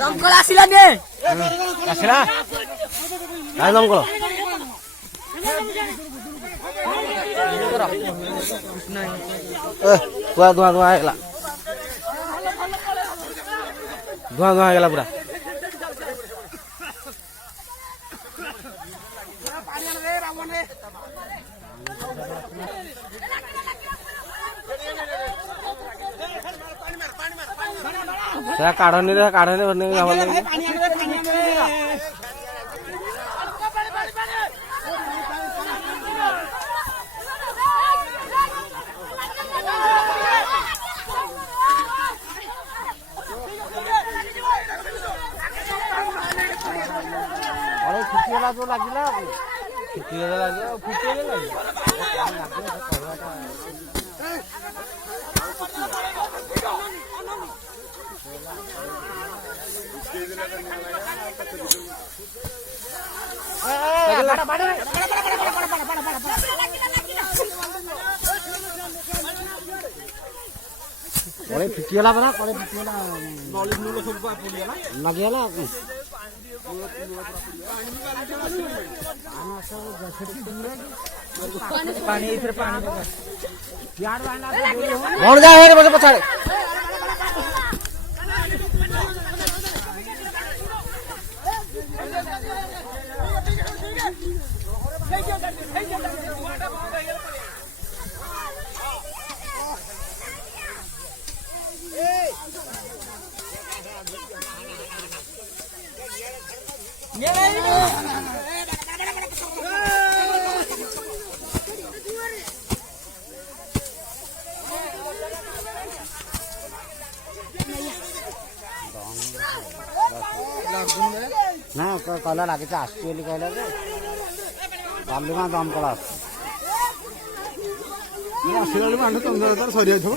দমকল আসিলা নে আসিলা কাই দমকল ধোঁয়া ধোঁয়া ধোঁয়া ହେଇଗଲା ଧୂଆଁ ଧୂଆଁ ହେଇଗଲା ପୁରା ସେଟା କାଢନି ଫୁଟିଗଲା ଯୋଉ ଲାଗିଲା ଫୁଟିଗଲା ଲାଗିଲା ଫୁଟିଗଲା କড়େଇ ଫିଟିଗଲା ପରା କড়େଇ ଫିଟିଗଲା ଲାଗିଗଲା ପାଣି ଏଇଥିରେ ପାଣି କଣ ଯା ମତେ ପଛାଡେ ନା କହିଲା ଲାଗିଛି ଆସୁଛି ବୋଲି କହିଲା ଯେ ବାଲୁଗାଁ ଦମକଳ ଆସିଲା ବେଳେ ମାଣ୍ଡ ତନ୍ଦର ସରିଯାଇଥିବ